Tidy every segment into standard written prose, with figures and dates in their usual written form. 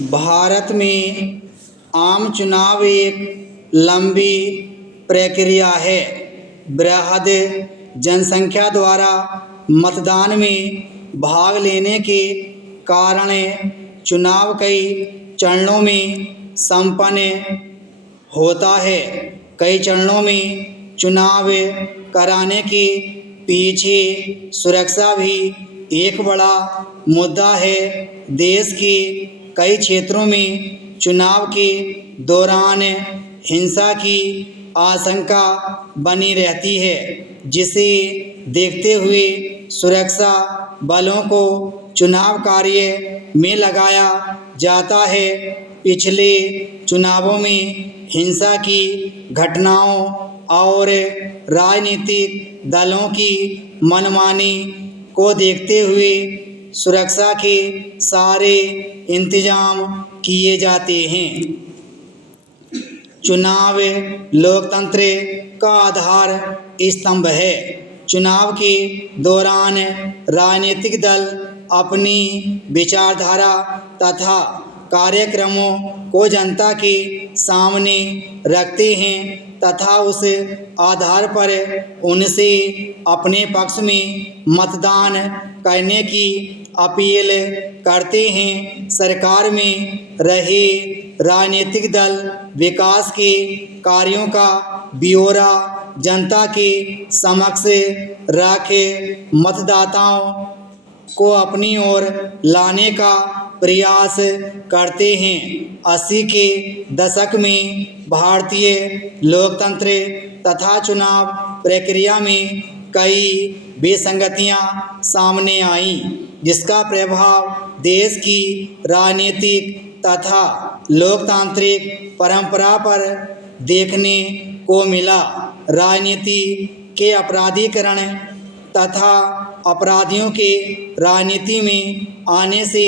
भारत में आम चुनाव एक लंबी प्रक्रिया है। बृहद जनसंख्या द्वारा मतदान में भाग लेने के कारण चुनाव कई चरणों में संपन्न होता है। कई चरणों में चुनाव कराने के पीछे सुरक्षा भी एक बड़ा मुद्दा है। देश के कई क्षेत्रों में चुनाव के दौरान हिंसा की आशंका बनी रहती है, जिसे देखते हुए सुरक्षा बलों को चुनाव कार्य में लगाया जाता है। पिछले चुनावों में हिंसा की घटनाओं और राजनीतिक दलों की मनमानी को देखते हुए सुरक्षा के सारे इंतजाम किए जाते हैं। चुनाव लोकतंत्र का आधार स्तंभ है। चुनाव के दौरान राजनीतिक दल अपनी विचारधारा तथा कार्यक्रमों को जनता के सामने रखते हैं तथा उस आधार पर उनसे अपने पक्ष में मतदान करने की अपील करते हैं। सरकार में रहे राजनीतिक दल विकास के कार्यों का ब्यौरा जनता के समक्ष रख मतदाताओं को अपनी ओर लाने का प्रयास करते हैं। 80 के दशक में भारतीय लोकतंत्र तथा चुनाव प्रक्रिया में कई विसंगतियां सामने आईं, जिसका प्रभाव देश की राजनीतिक तथा लोकतांत्रिक परंपरा पर देखने को मिला। राजनीति के अपराधीकरण तथा अपराधियों के राजनीति में आने से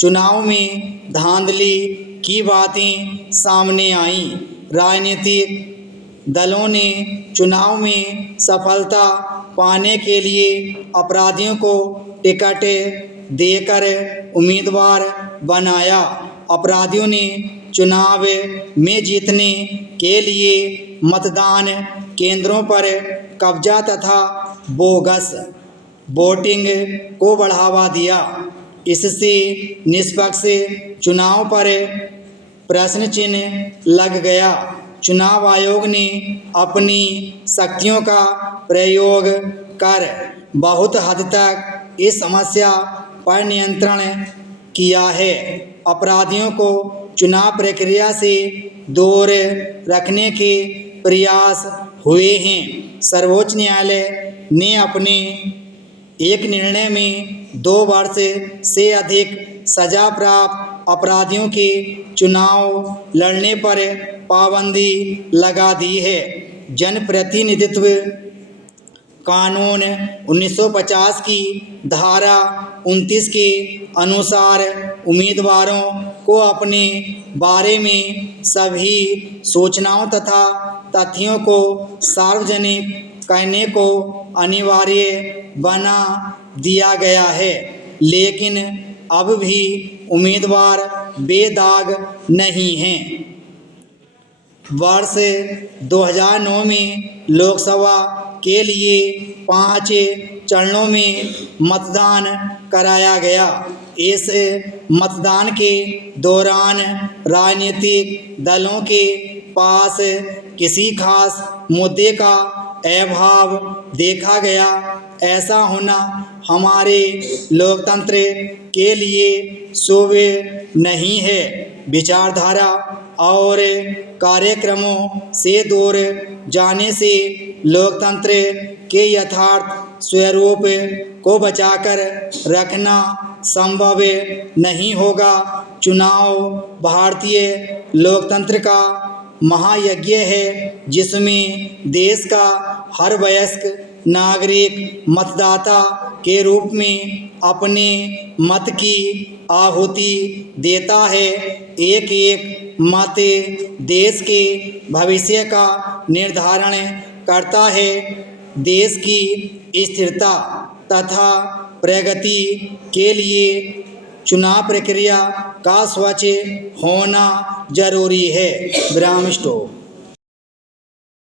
चुनाव में धांधली की बातें सामने आईं। राजनीतिक दलों ने चुनाव में सफलता पाने के लिए अपराधियों को टिकट देकर उम्मीदवार बनाया। अपराधियों ने चुनाव में जीतने के लिए मतदान केंद्रों पर कब्जा तथा बोगस वोटिंग को बढ़ावा दिया। इससे निष्पक्ष चुनाव पर प्रश्न चिन्ह लग गया। चुनाव आयोग ने अपनी शक्तियों का प्रयोग कर बहुत हद तक इस समस्या पर नियंत्रण किया है। अपराधियों को चुनाव प्रक्रिया से दूर रखने के प्रयास हुए हैं। सर्वोच्च न्यायालय ने अपने एक निर्णय में 2 वर्ष से अधिक सजा प्राप्त अपराधियों के चुनाव लड़ने पर पाबंदी लगा दी है। जनप्रतिनिधित्व कानून 1950 की धारा 29 के अनुसार उम्मीदवारों को अपने बारे में सभी सूचनाओं तथा तथ्यों को सार्वजनिक करने को अनिवार्य बना दिया गया है, लेकिन अब भी उम्मीदवार बेदाग नहीं हैं। वर्ष 2009 में लोकसभा के लिए 5 चरणों में मतदान कराया गया। इस मतदान के दौरान राजनीतिक दलों के पास किसी खास मुद्दे का अभाव देखा गया। ऐसा होना हमारे लोकतंत्र के लिए शुभ नहीं है। विचारधारा और कार्यक्रमों से दूर जाने से लोकतंत्र के यथार्थ स्वरूप को बचाकर रखना संभव नहीं होगा। चुनाव भारतीय लोकतंत्र का महायज्ञ है, जिसमें देश का हर वयस्क नागरिक मतदाता के रूप में अपने मत की आहुति देता है। एक एक मत देश के भविष्य का निर्धारण करता है। देश की स्थिरता तथा प्रगति के लिए चुनाव प्रक्रिया का स्वच्छ होना जरूरी है। विराम स्टॉप।